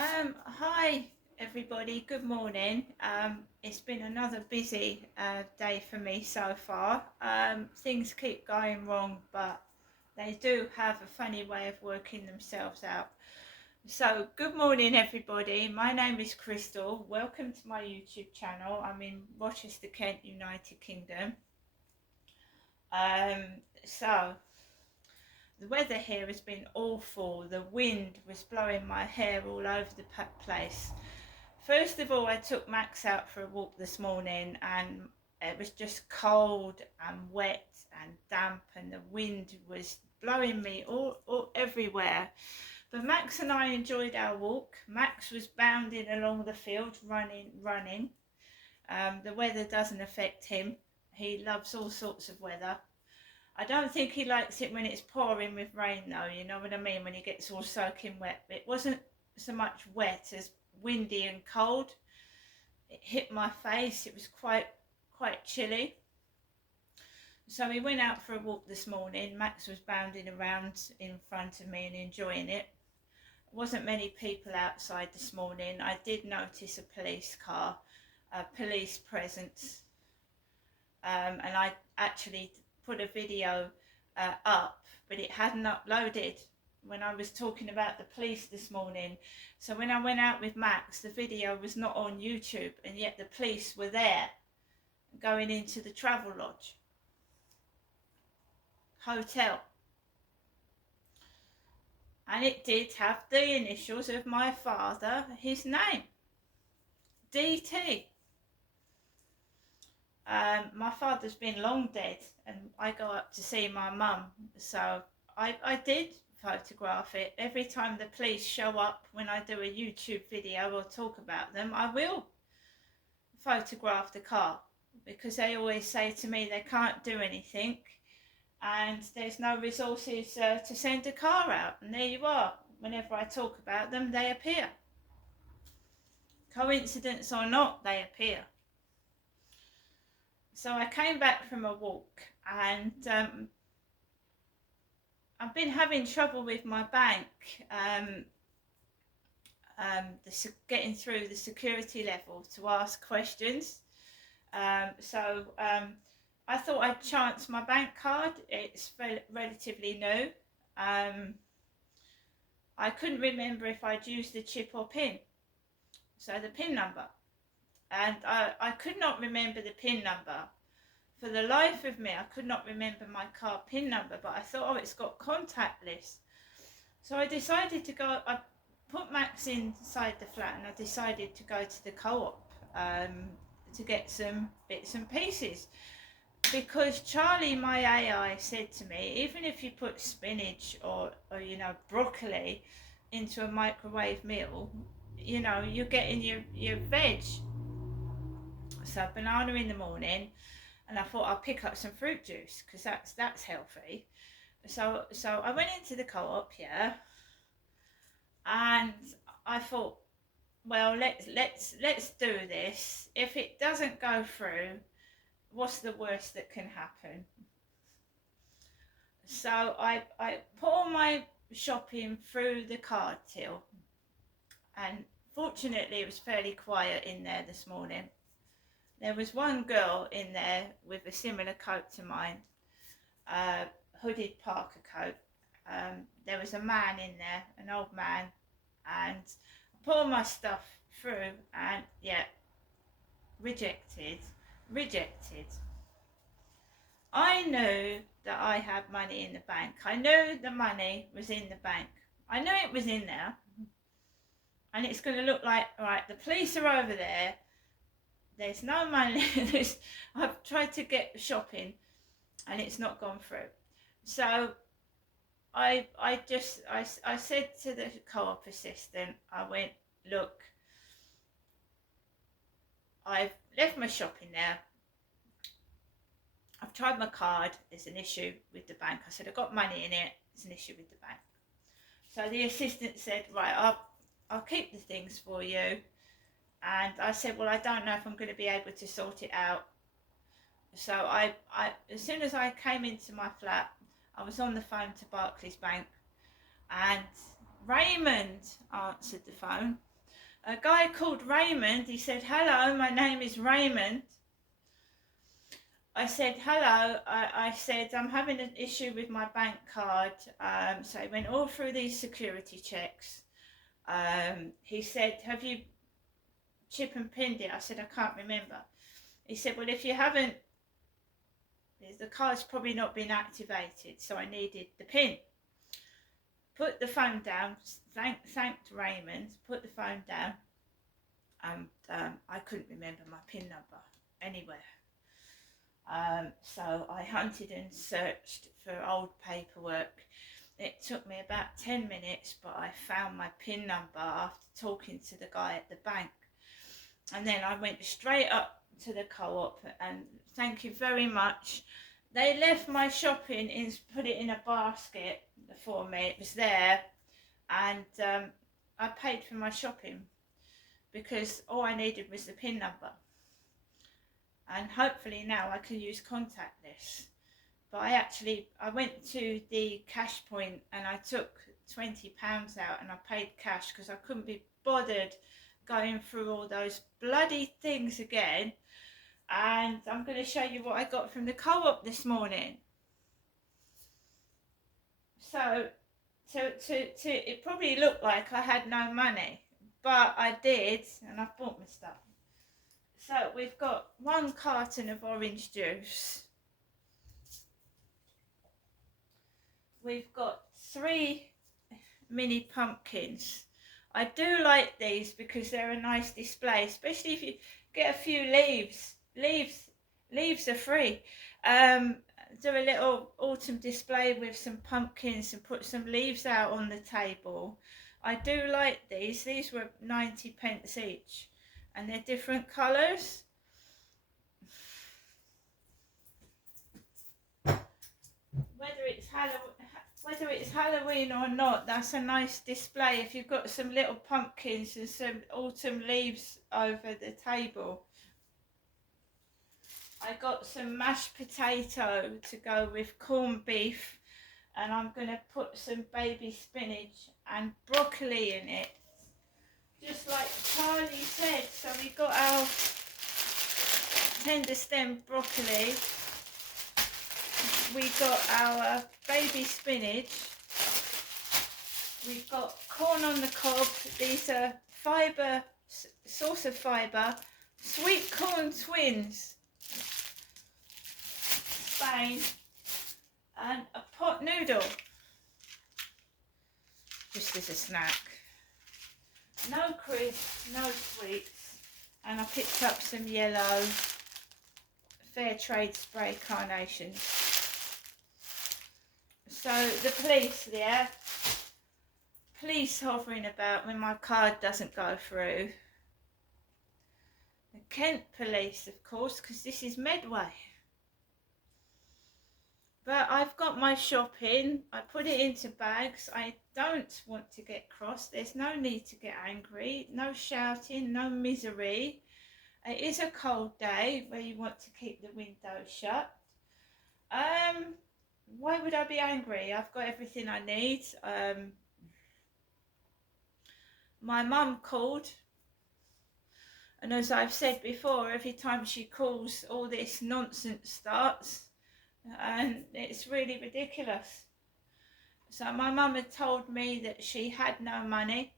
Hi everybody, good morning. It's been another busy day for me so far. Things keep going wrong, but they do have a funny way of working themselves out. So, good morning everybody. My name is Crystal. Welcome to my YouTube channel. I'm in Rochester, Kent, United Kingdom. So the weather here has been awful. The wind was blowing my hair all over the place. First of all, I took Max out for a walk this morning and it was just cold and wet and damp and the wind was blowing me all everywhere. But Max and I enjoyed our walk. Max was bounding along the field, running. The weather doesn't affect him. He loves all sorts of weather. I don't think he likes it when it's pouring with rain though, you know what I mean, when he gets all soaking wet. It wasn't so much wet as windy and cold. It hit my face. It was quite chilly. So we went out for a walk this morning. Max was bounding around in front of me and enjoying it. Wasn't many people outside this morning. I did notice a police car, a police presence, and I actually put a video up, but it hadn't uploaded when I was talking about the police this morning. So when I went out with Max, the video was not on YouTube, and yet the police were there going into the Travelodge hotel. And it did have the initials of my father, his name, DT. My father's been long dead, and I go up to see my mum, so I did photograph it. Every time the police show up when I do a YouTube video or talk about them, I will photograph the car, because they always say to me they can't do anything and there's no resources to send a car out, and there you are. Whenever I talk about them, they appear. Coincidence or not, they appear. So I came back from a walk and I've been having trouble with my bank, getting through the security level to ask questions. So I thought I'd chance my bank card. It's relatively new. I couldn't remember if I'd used the chip or PIN, so the PIN number. And I could not remember the PIN number. For the life of me, I could not remember my card PIN number, but I thought, oh, it's got contact list. So I decided to go, I put Max inside the flat and I decided to go to the co-op to get some bits and pieces. Because Charlie, my AI, said to me, even if you put spinach or broccoli into a microwave meal, you're getting your veg. So banana in the morning, and I thought I'll pick up some fruit juice because that's healthy. So I went into the co-op, yeah, and I thought, well, let's do this. If it doesn't go through, what's the worst that can happen? So I put all my shopping through the card till, and fortunately it was fairly quiet in there this morning. There was one girl in there with a similar coat to mine, hooded Parker coat. There was a man in there, an old man, and I put all my stuff through and yeah, rejected. I knew that I had money in the bank. I knew the money was in the bank. I knew it was in there. And it's going to look like, right, the police are over there. There's no money. I've tried to get shopping and it's not gone through. So I said to the co-op assistant, I went, look, I've left my shopping there. I've tried my card, there's an issue with the bank. I said, I've got money in it, there's an issue with the bank. So the assistant said, right, I'll keep the things for you. And I said, well, I don't know if I'm going to be able to sort it out. So I as soon as I came into my flat, I was on the phone to Barclays Bank and Raymond answered the phone. A guy called Raymond, he said, "Hello, my name is Raymond." I said, "Hello." I said, "I'm having an issue with my bank card." So he went all through these security checks. He said, "Have you chip and pinned it?" I said, "I can't remember." He said, "Well, if you haven't, the card's probably not been activated, so I needed the pin." Put the phone down, thanked Raymond, put the phone down, and I couldn't remember my pin number anywhere. So I hunted and searched for old paperwork. It took me about 10 minutes, but I found my PIN number after talking to the guy at the bank. And then I went straight up to the co-op, and thank you very much. They left my shopping and put it in a basket for me. It was there, and I paid for my shopping because all I needed was the PIN number. And hopefully now I can use contactless. But I went to the cash point and I took £20 out and I paid cash because I couldn't be bothered going through all those bloody things again. And I'm going to show you what I got from the co-op this morning. So it probably looked like I had no money, but I did, and I've bought my stuff. So we've got 1 carton of orange juice. We've got 3 mini pumpkins. I do like these because they're a nice display, especially if you get a few leaves. Leaves are free. Do a little autumn display with some pumpkins and put some leaves out on the table. I do like these. These were 90p each, and they're different colours. Whether it's Halloween or not, that's a nice display if you've got some little pumpkins and some autumn leaves over the table. I got some mashed potato to go with corned beef, and I'm going to put some baby spinach and broccoli in it, just like Charlie said. So we got our tender stem broccoli, we got our baby spinach, we've got corn on the cob. These are fibre, source of fibre, sweet corn twins, Spain, and a pot noodle, just as a snack. No crisps, no sweets, and I picked up some yellow fair trade spray carnations. So the police, police hovering about when my card doesn't go through. The Kent police, of course, because this is Medway. But I've got my shopping, I put it into bags. I don't want to get cross. There's no need to get angry, no shouting, no misery. It is a cold day where you want to keep the window shut. Why would I be angry? I've got everything I need. My mum called, and as I've said before, every time she calls, all this nonsense starts, and it's really ridiculous. So my mum had told me that she had no money.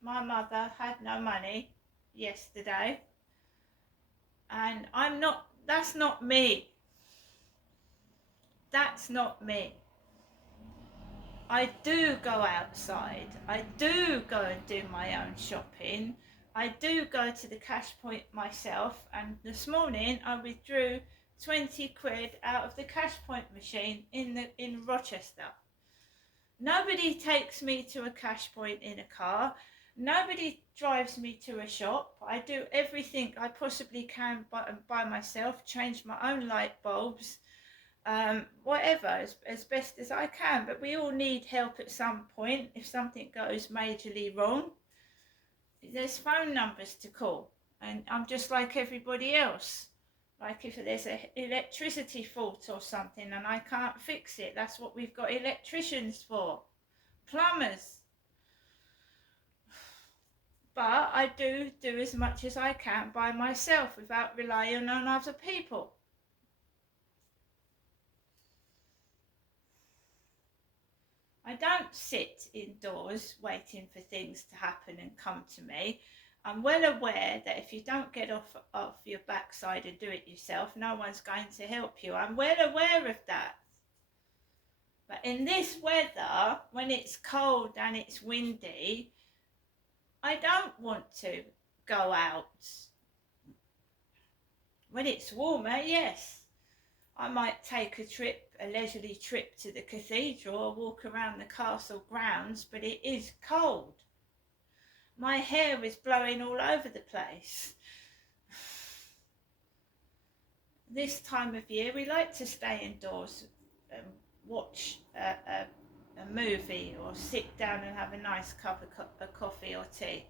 My mother had no money yesterday, and that's not me. That's not me. I do go outside. I do go and do my own shopping. I do go to the cash point myself, and this morning I withdrew 20 quid out of the cash point machine in Rochester. Nobody takes me to a cash point in a car. Nobody drives me to a shop. I do everything I possibly can by myself, change my own light bulbs, whatever, as best as I can. But we all need help at some point if something goes majorly wrong. There's phone numbers to call, and I'm just like everybody else. Like if there's an electricity fault or something and I can't fix it, that's what we've got electricians for. Plumbers. I do as much as I can by myself without relying on other people. I don't sit indoors waiting for things to happen and come to me. I'm well aware that if you don't get off your backside and do it yourself, no one's going to help you. I'm well aware of that. But in this weather, when it's cold and it's windy, I don't want to go out. When it's warmer, yes, I might take a leisurely trip to the cathedral or walk around the castle grounds, but it is cold. My hair is blowing all over the place. This time of year, we like to stay indoors and watch a movie or sit down and have a nice cup of coffee or tea.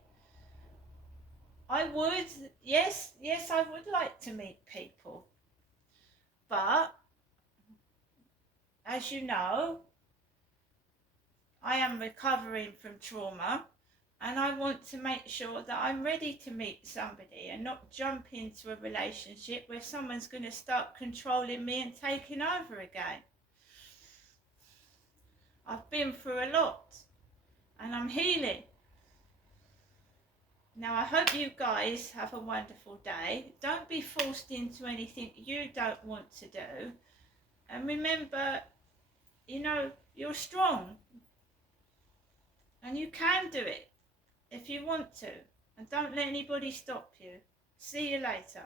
I would, yes, I would like to meet people. But, as you know, I am recovering from trauma, and I want to make sure that I'm ready to meet somebody and not jump into a relationship where someone's going to start controlling me and taking over again. I've been through a lot, and I'm healing. Now, I hope you guys have a wonderful day. Don't be forced into anything you don't want to do. And remember, you're strong. And you can do it if you want to. And don't let anybody stop you. See you later.